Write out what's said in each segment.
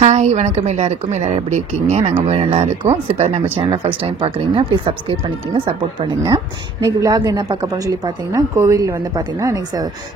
Hi வணக்கம் எல்லாருக்கும். எல்லோரும் எப்படி இருக்கீங்க? நாங்கள் ரொம்ப நல்லா இருக்கோம். இப்போ நம்ம சேனலில் ஃபஸ்ட் டைம் பார்க்குறீங்கன்னா ப்ளீஸ் சப்ஸ்கிரைப் பண்ணிக்கிங்க, சப்போர்ட் பண்ணுங்கள். இன்றைக்கி விலாக் என்ன பார்க்க போகிறோம்னு சொல்லி பார்த்தீங்கன்னா, கோவிலில் வந்து பார்த்திங்கன்னா இன்றைக்கி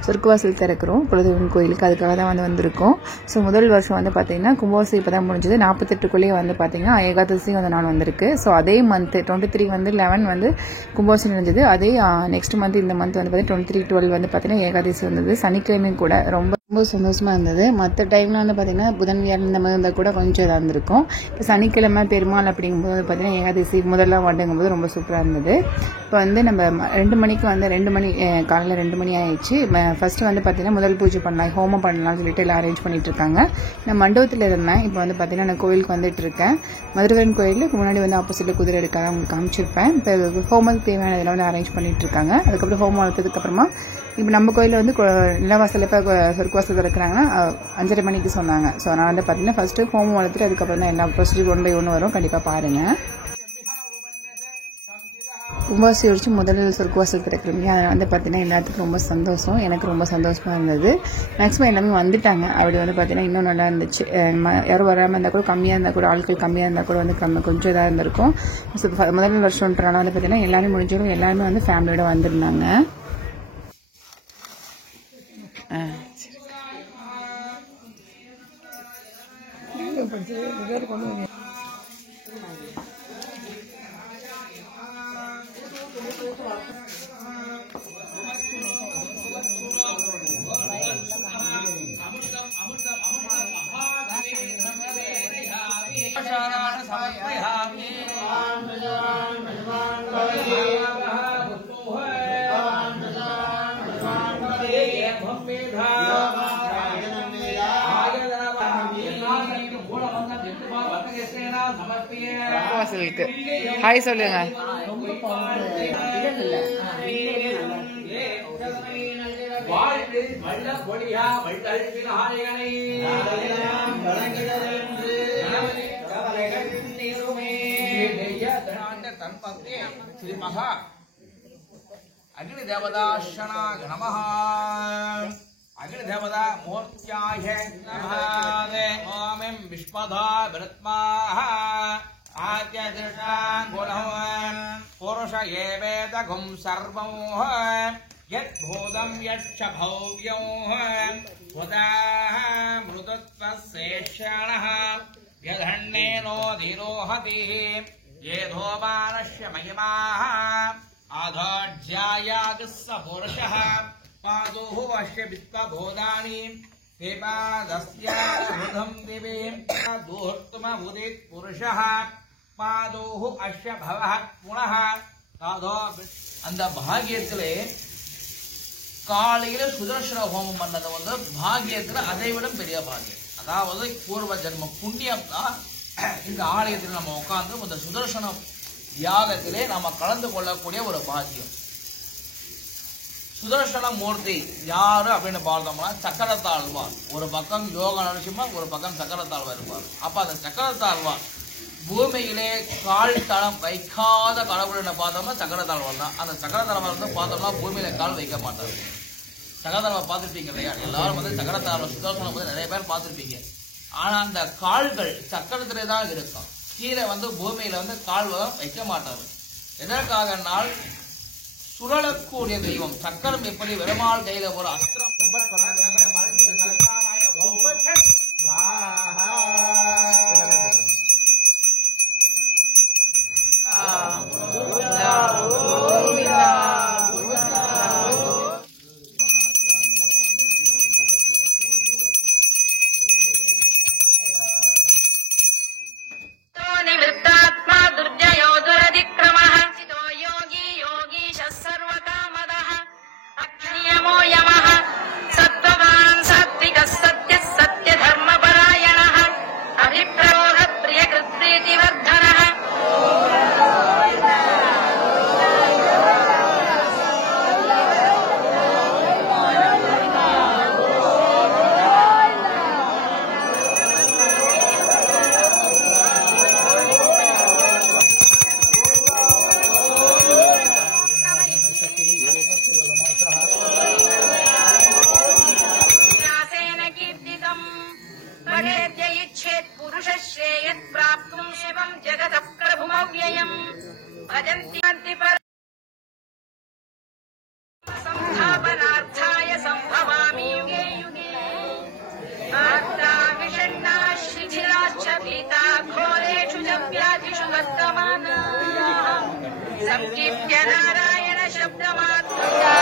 சொர்க்கவாசல் திறக்கிறோம் குலதெய்வம் கோயிலுக்கு. அதுக்காக தான் வந்திருக்கோம். ஸோ முதல் வருஷம் வந்து பார்த்திங்கன்னா கும்பாபிஷேகம் இப்போ தான் முடிஞ்சது. 48க்குள்ளேயே வந்து பார்த்திங்கன்னா ஏகாதசி அந்த நாள் வந்திருக்கு. ஸோ அதே மந்த்து 23 வந்து 11 வந்து கும்பாபிஷேகம் இருந்தது. அதே நெக்ஸ்ட் மந்த் இந்த மந்த் வந்து பார்த்திங்கன்னா 23/12 வந்து பார்த்திங்கன்னா ஏகாதசி வந்தது. சனிக்கிழமையும் கூட ரொம்ப சந்தோஷமாக இருந்தது. மற்ற டைமில் வந்து பார்த்திங்கன்னா புதன் வியாழன் இந்த மாதிரி இருந்தால் கூட கொஞ்சம் இதாக இருந்திருக்கும். இப்போ சனிக்கிழமை பெருமாள் அப்படிங்கும்போது பார்த்திங்கன்னா ஏகாதசி முதல்லாம் வாட்டுங்கும்போது ரொம்ப சூப்பராக இருந்தது. இப்போ வந்து நம்ம 2 மணிக்கு வந்து 2 மணி காலையில் 2 மணி ஆயிடுச்சு. ஃபஸ்ட்டு வந்து பார்த்திங்கன்னா முதல் பூஜை பண்ணலாம், ஹோமம் பண்ணலாம்னு சொல்லிட்டு எல்லாம் அரேஞ்ச் பண்ணிட்டு இருக்காங்க. நான் மண்டபத்தில் இருந்தேன். இப்போ வந்து பார்த்திங்கன்னா நான் கோவிலுக்கு வந்துட்டு இருக்கேன். மதுரவன் கோயிலுக்கு முன்னாடி வந்து ஆப்போசிட்டில் குதிரை எடுக்காத அவங்களுக்கு காமிச்சிருப்பேன். இப்போ ஹோமத்துக்கு தேவையான இதெல்லாம் வந்து அரேஞ்ச் பண்ணிட்டு இருக்காங்க. அதுக்கப்புறம் ஹோமம் வளர்த்ததுக்கப்புறமா இப்போ நம்ம கோயிலில் வந்து நிலவாசலில் இப்போ சொர்க்கவாசல் திறக்கிறாங்கன்னா 5:30 மணிக்கு சொன்னாங்க. ஸோ அதனால் வந்து பார்த்திங்கன்னா ஃபஸ்ட்டு ஹோமம் வளர்த்துட்டு அதுக்கப்புறம் தான் எல்லா ப்ரொசீஜர் 1 by 1 வரும். கண்டிப்பாக பாருங்கள். கும்பாபிஷேகம் வச்சு முதல் சொர்க்கவாசல் திறக்கிறீங்க. அதை வந்து பார்த்திங்கன்னா எல்லாத்துக்கும் ரொம்ப சந்தோஷம். எனக்கு ரொம்ப சந்தோஷமாக இருந்தது. மேக்ஸிமம் எல்லாமே வந்துட்டாங்க. அப்படி வந்து பார்த்திங்கன்னா இன்னும் நல்லா இருந்துச்சு. யாரும் வராமல் இருந்தால் கூட, கம்மியாக இருந்தால் கூட, ஆட்கள் கம்மியாக இருந்தால் கூட வந்து கொஞ்சம் இதாக இருந்திருக்கும். முதல் வருஷம்ன்றனால வந்து பார்த்திங்கன்னா எல்லாருமே முடிஞ்சாலும் எல்லாருமே வந்து ஃபேமிலியோட வந்திருந்தாங்க. ஹாய் சொல்லுங்க. அக்னி தேவதாஷணாய நமஹ. அக்னி தேவதா மூர்த்தியாய நமஹ. ஓம் விஸ்வதா பிரத்மாஹ ஆத்யதிஷாங்குலம் புருஷ ஏவேதகும் சர்வம் யத்பூதம் யச்சபவ்யம் உதாஹ மிருதத்வசேஷணஹ யதன்னேனோ திரோஹதி ஏதோபானஸ்ய மகிமாஹ ஆதாஜ்யாயாகஸ்ஸ புருஷः பாதோஹ வஷ்ய விஸ்வபூதானி தேபாதஸ்யாஹுதம் திவே தூர்த்துமமுதித் புருஷः பாதோஹ அஷ்ய பவः புனः தாதோ. அந்த பாகியத்திலே காலையில சுதர்சன ஹோமம் பண்ணது வந்து பாகியத்துல அதை விட பெரிய பாகியம். அதாவது பூர்வ ஜென்ம புண்ணியம் தான் இந்த ஆலயத்தில் நம்ம உட்கார்ந்து இந்த சுதர்சன யாகத்திலே நாம கலந்து கொள்ளக்கூடிய ஒரு பாக்கியம். சுதர்சன மூர்த்தி யாரு அப்படின்னு பார்த்தோம்னா சக்கரத்தாழ்வார். ஒரு பக்கம் யோக நரசிம்மர், ஒரு பக்கம் சக்கரத்தாழ்வார் இருப்பார். அப்ப அந்த சக்கரத்தாழ்வார் பூமியிலே கால் தளம் வைக்காத கடவுள்னு பார்த்தோம்னா சக்கரத்தாழ்வார் தான். அந்த சக்கரத்தாழ்வார் வந்து பார்த்தோம்னா பூமியில கால் வைக்க மாட்டார். சக்கரத்தாழ்வார் பார்த்துருப்பீங்க இல்லையா? எல்லாரும் வந்து சக்கரத்தாழ்வார் சுதர்சனம் வந்து நிறைய பேர் பார்த்துருப்பீங்க. ஆனா அந்த கால்கள் சக்கரத்திலே தான் இருக்கும். கீழே வந்து பூமியில வந்து கால் வைக்க மாட்டார். எதற்காக நாள் சுழலக்கூடிய தெய்வம். சக்கரம் எப்படி பெருமாள் கையில ஒரு அஸ்திரம் सत्त्ववान् जगतः प्रभुमव्ययम् भजन्ति संस्थापनार्थाय सम्भवामि युगे युगे आर्ता विषण्णा शिथिलाश्च भीता घोरेषु च व्याधिषु वर्तमानाः संकीर्त्य नारायण शब्दमात्रा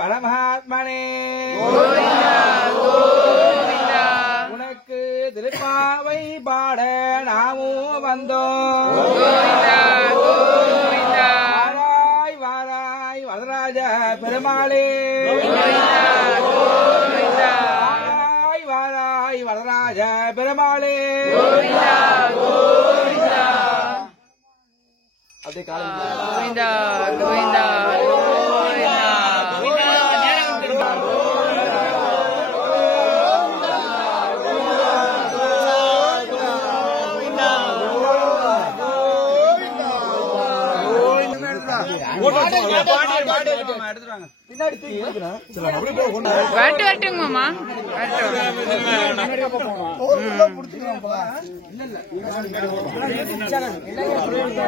பரமாத்மனே உனக்கு திருப்பாவை பாட நாமும் வந்தோம். வாராய் வாராய் வரராஜ பெருமாளே, வாராய் வாராய் வரராஜ பெருமாளே. அப்படியே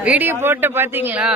வீடியோ போட்டு பாத்தீங்களா?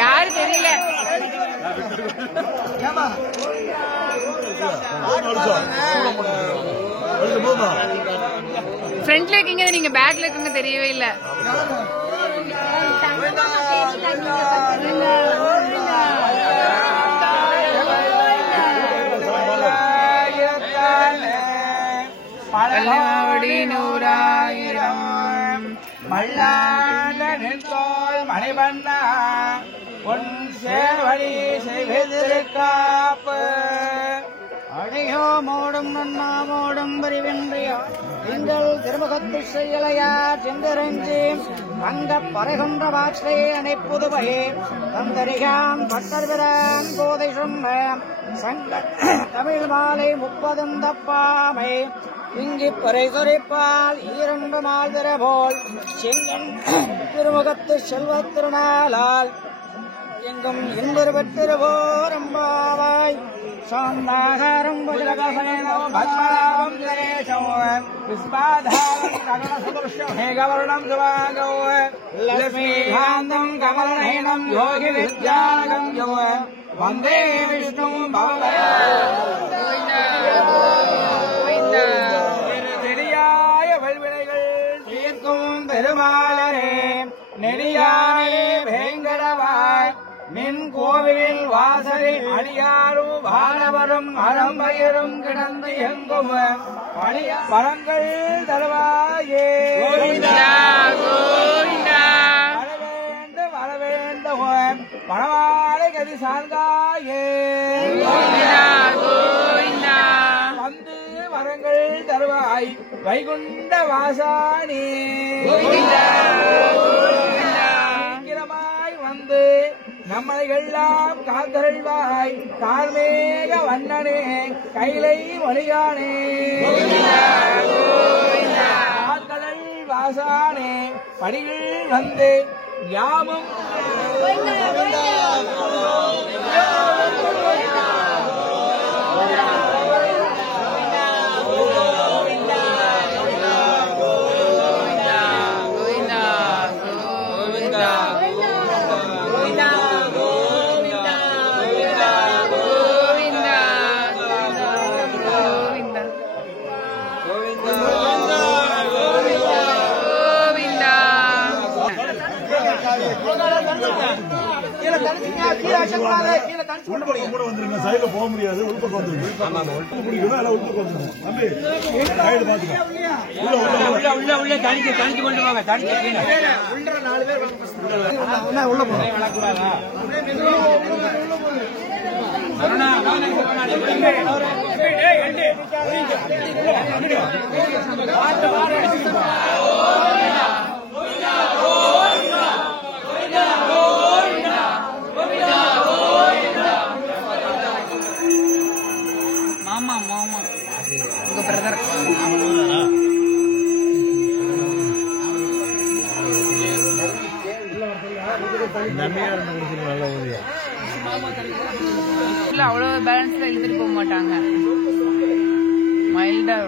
யாரு தெரியல. ஃப்ரண்ட்ல இருக்கீங்க, நீங்க பேக்ல இருக்கீங்க தெரியவே இல்ல. பல்லாடி நூறாயிரம் மல்லாண்ட நின்றோள் மணிவண்ணா பொன் சேவடி செய்திருக்காப்பு அடையோ மோடும் நன்னாமோடும் பரிவென்றியோ எங்கள் திருமுகத்து செயலையா செந்திரஞ்சி அங்க பறைகொன்ற வாட்சை அணைப்புதுவையே தந்தரிகான் பட்டர்பிரான் போதை சொன்ன சங்க தமிழ் மாலை 30 தப்பாமை இங்கி பறை சொரிப்பால் ஈரண்டு மால்திர போல் செங்கன் திருமுகத்து செல்வத் திருநாளால் எங்கும் இன்பர் பெற்றிருவோரம்பாவாய் சாந்தாகாரம் புஜலகசனோ பத்மாவம் கணேசோ விஸ்வாதாரம் ககனசதுர்ஷம் மேகவர்ணம் சுவாகோ லக்ஷ்மீகாந்தம் கமலநயனம் யோகி வித்யானகம் யோ வந்தே விஷ்ணும் பவதயா நெறியாய வல்வினைகள் தீர்க்கும் பெருமாளரே நெறியானே வேங்கடவாய் நின் கோவில் வாசலில் அடியாரும் வானவரும் அறம்பயிரும் கிடந்து எங்கும் பழங்கள் தருவாயே வரவேண்டும் பணவாளை கதி சார்ந்தாயே வந்து வரங்கள் தருவாய் வைகுண்ட வாசானே சீக்கிரமாய் வந்து நம்மையெல்லாம் காத்தருள்வாய் கார்மேக வண்ணனே கைலை மொழியானே காத்தழல் வாசானே படிகள் வந்து யாமும் கூட வந்துருங்க. சைடுல போக முடியாது. உள்பக்கம் வந்துருங்க. பிடிக்கணும். எல்லாம் உள்பக்கம் வந்துருங்க. தம்பி சைடு பாத்துக்க. உள்ள தனிச்சு கொண்டு வாங்க. தனிச்சு உள்ள 4 பேர் உள்ள போங்க. மாமா மாமா உங்க பிரதர் அவ்வளோ பேலன்ஸ்ல இழுத்துட்டு போக மாட்டாங்க மைல்டா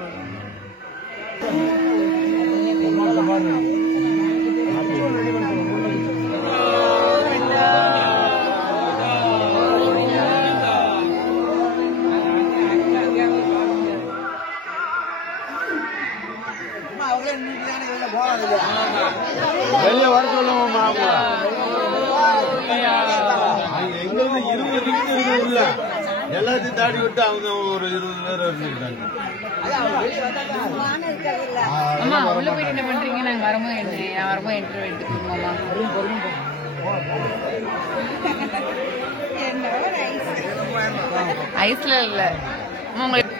வெளியே வர சொல்லுவோம் எங்களுக்கு 20 இல்ல எல்லாத்தையும் தாடி விட்டு அவங்க ஒரு 20 பேர் வச்சுக்கிட்டாங்க. அம்மா உள்ள போயிட்டு என்ன பண்றீங்க? நாங்க வரும்போது இன்டர்வியூ எடுத்துக்கோமா? ஐஸ்ல இல்ல உங்களுக்கு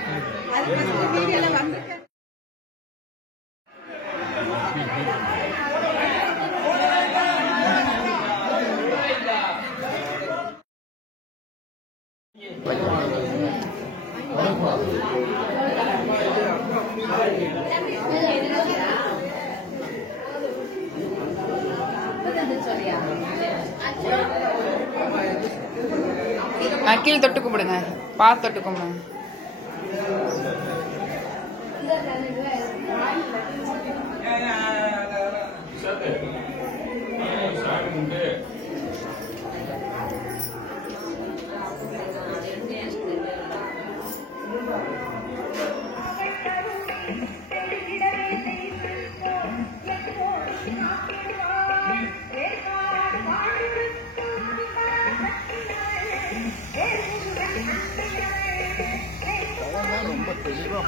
கீழே தொட்டு கூப்பிடுங்க, பார்த்து தொட்டு கும்பிடுங்க.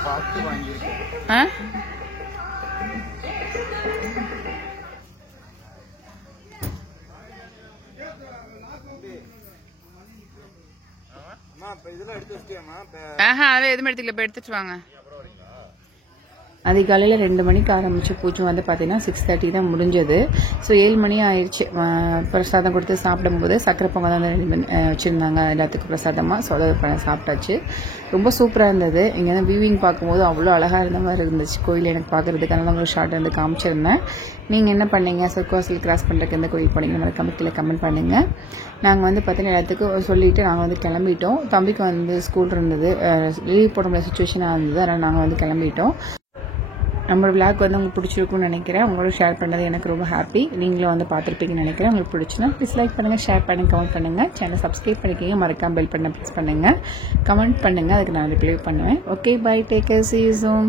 பார்த்து வாங்கியிருக்கேன். அதெல்லாம் எதுவுமே எடுத்துக்கல, போய் எடுத்துட்டு வாங்க. அதிகாலையில் 2 மணிக்கு ஆரம்பித்த பூஜை வந்து பார்த்தீங்கன்னா 6:30 தான் முடிஞ்சது. ஸோ 7 மணி ஆயிடுச்சு. பிரசாதம் கொடுத்து சாப்பிடும்போது சக்கரை பொங்கல் தான் வந்து வச்சுருந்தாங்க எல்லாத்துக்கும் பிரசாதமாக. ஸோ அதை சாப்பிட்டாச்சு. ரொம்ப சூப்பராக இருந்தது. இங்கே வந்து வியூவிங் பார்க்கும்போது அவ்வளோ அழகாக இருந்த மாதிரி இருந்துச்சு கோயில் எனக்கு பார்க்குறதுக்கு. அதனால ஒரு ஷார்ட் வந்து காமிச்சிருந்தேன். நீங்கள் என்ன பண்ணீங்க? சொர்க்கவாசல் கிராஸ் பண்ணுறதுக்கு எந்த கோயில் போனீங்க? நம்ம கமெண்ட் பண்ணுங்கள். நாங்கள் வந்து பார்த்தீங்கன்னா எல்லாத்துக்கும் சொல்லிவிட்டு நாங்கள் வந்து கிளம்பிட்டோம். தம்பிக்கு வந்து ஸ்கூல் இருந்தது, லீவ் போட முடியாத சுச்சுவேஷனாக இருந்தது. அதனால் நாங்கள் வந்து கிளம்பிட்டோம். நம்மளோட விளாக் வந்து உங்களுக்கு பிடிச்சிருக்குன்னு நினைக்கிறேன். உங்களோட ஷேர் பண்ணது எனக்கு ரொம்ப ஹாப்பி. நீங்களும் வந்து பார்த்துருப்பீங்கன்னு நினைக்கிறேன். உங்களுக்கு பிடிச்சினா ப்ளீஸ் லைக் பண்ணுங்கள், ஷேர் பண்ணுங்கள், கமெண்ட் பண்ணுங்கள். சேனல் சப்ஸ்கிரைப் பண்ணிக்கிங்க, மறக்காம பெல் பண்ண ப்ரெஸ் பண்ணுங்கள், கமெண்ட் பண்ணுங்கள். அதுக்கு நான் ரிப்ளை பண்ணுவேன். Okay, bye, take care, see you soon.